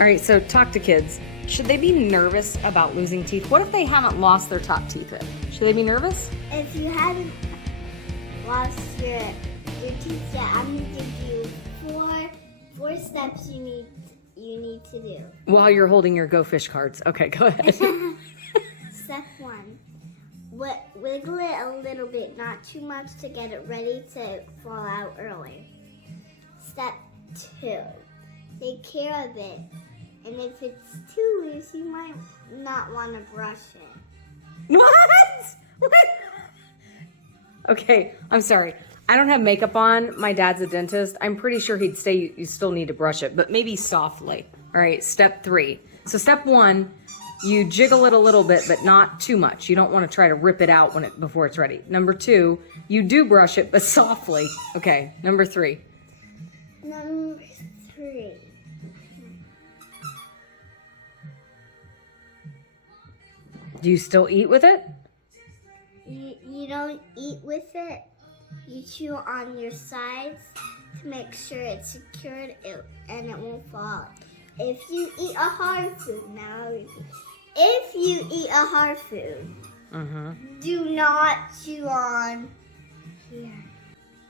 All right, so talk to kids. Should they be nervous about losing teeth? What if they haven't lost their top teeth yet? Should they be nervous? If you haven't lost your teeth yet, I'm gonna give you four steps you need to do. While you're holding your Go Fish cards. Okay, go ahead. Step 1. Wiggle it a little bit, not too much to get it ready to fall out early. Step 2. Take care of it. And if it's too loose, you might not want to brush it. What? Okay, I'm sorry. I don't have makeup on. My dad's a dentist. I'm pretty sure he'd say you still need to brush it, but maybe softly. All right, step 3. So step 1, you jiggle it a little bit, but not too much. You don't want to try to rip it out before it's ready. Number 2, you do brush it, but softly. Okay, number 3. Number 3. Do you still eat with it? You don't eat with it. You chew on your sides to make sure it's secured and it won't fall. If you eat a hard food, do not chew on here.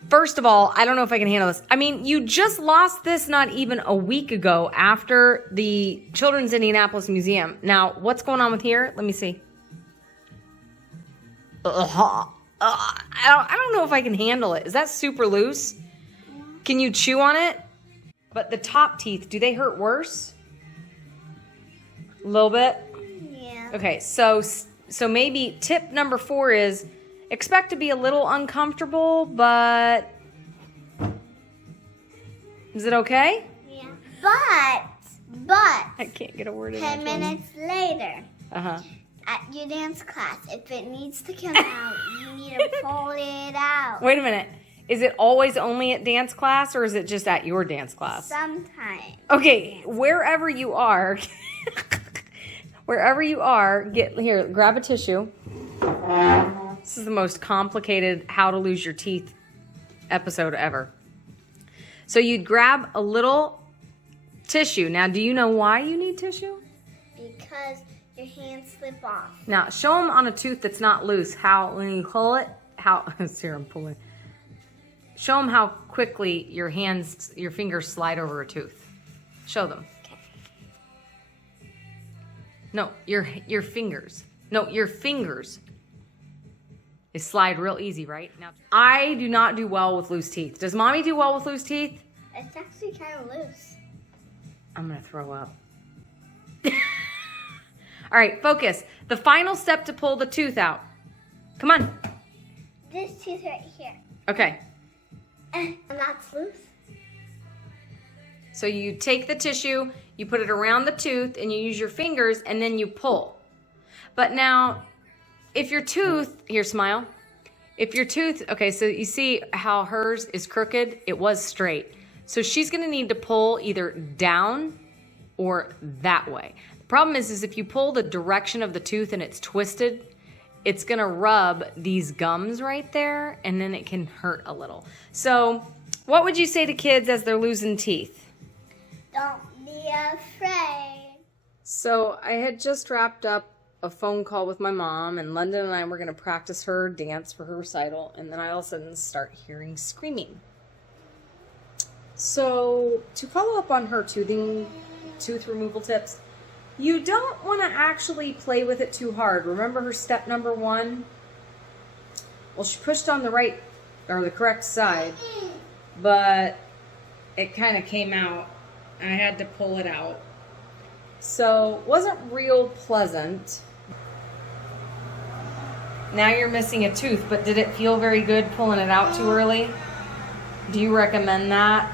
First of all, I don't know if I can handle this. I mean, you just lost this not even a week ago after the Children's Indianapolis Museum. Now, what's going on with here? Let me see. I don't know if I can handle it. Is that super loose? Can you chew on it? But the top teeth, do they hurt worse? A little bit? Yeah. Okay, so maybe tip number 4 is expect to be a little uncomfortable, but is it okay? Yeah. But I can't get a word in. 10 minutes later, at your dance class, if it needs to come out, you need to pull it out. Wait a minute. Is it always only at dance class, or is it just at your dance class? Sometimes. Okay, wherever you are, grab a tissue. This is the most complicated how to lose your teeth episode ever. So you'd grab a little tissue. Now, do you know why you need tissue? Because your hands slip off. Now, show them on a tooth that's not loose how, when you pull it, here I'm pulling. Show them how quickly your fingers slide over a tooth. Show them. Okay. No, your fingers. No, your fingers. They slide real easy, right? Now, I do not do well with loose teeth. Does mommy do well with loose teeth? It's actually kind of loose. I'm gonna throw up. All right, focus. The final step to pull the tooth out. Come on. This tooth right here. Okay. And that's loose. So you take the tissue, you put it around the tooth, and you use your fingers, and then you pull. But now, if your tooth, here, smile. If your tooth, okay, so you see how hers is crooked? It was straight. So she's gonna need to pull either down or that way. The problem is if you pull the direction of the tooth and it's twisted, it's gonna rub these gums right there, and then it can hurt a little. So what would you say to kids as they're losing teeth? Don't be afraid. So I had just wrapped up a phone call with my mom, and London and I were gonna practice her dance for her recital, and then I all of a sudden start hearing screaming. So to follow up on her tooth removal tips, you don't want to actually play with it too hard. Remember her step number 1? Well, she pushed on the right or the correct side, but it kind of came out and I had to pull it out. So it wasn't real pleasant. Now you're missing a tooth, but did it feel very good pulling it out too early? Do you recommend that?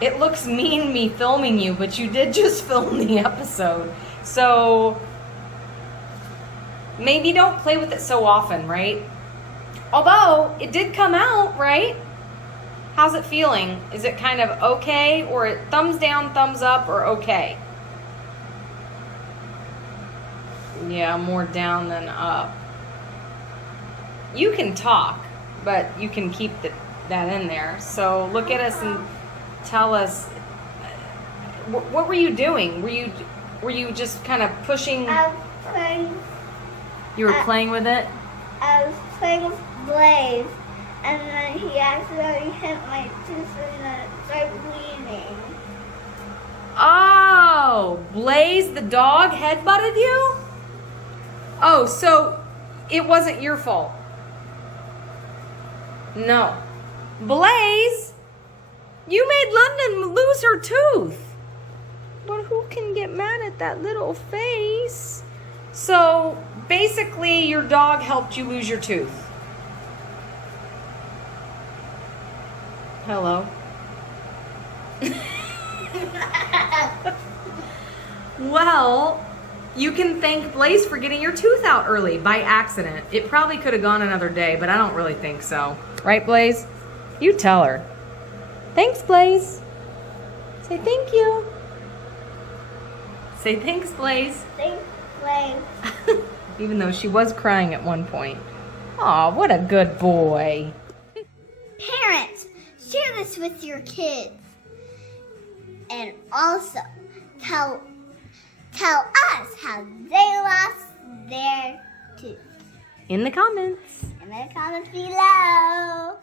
It looks mean me filming you, but you did just film the episode. So maybe don't play with it so often, right? Although it did come out, right? How's it feeling? Is it kind of okay, or thumbs down, thumbs up, or okay? Yeah, more down than up. You can talk, but you can keep that in there. So look at us and tell us what were you doing? Were you just kind of pushing? I was playing. You were playing with it? I was playing with Blaze, and then he accidentally hit my tooth and then it started bleeding. Oh, Blaze the dog headbutted you? Oh, so it wasn't your fault. No. Blaze, you made London lose her tooth. But who can get mad at that little face? So basically your dog helped you lose your tooth. Hello? Well, you can thank Blaze for getting your tooth out early by accident. It probably could have gone another day, but I don't really think so. Right, Blaze? You tell her. Thanks, Blaze. Say thank you. Say thanks, Blaze. Thanks, Blaze. Even though she was crying at one point. Aw, what a good boy. Parents, share this with your kids. And also, tell us how they lost their tooth. In the comments. In the comments below.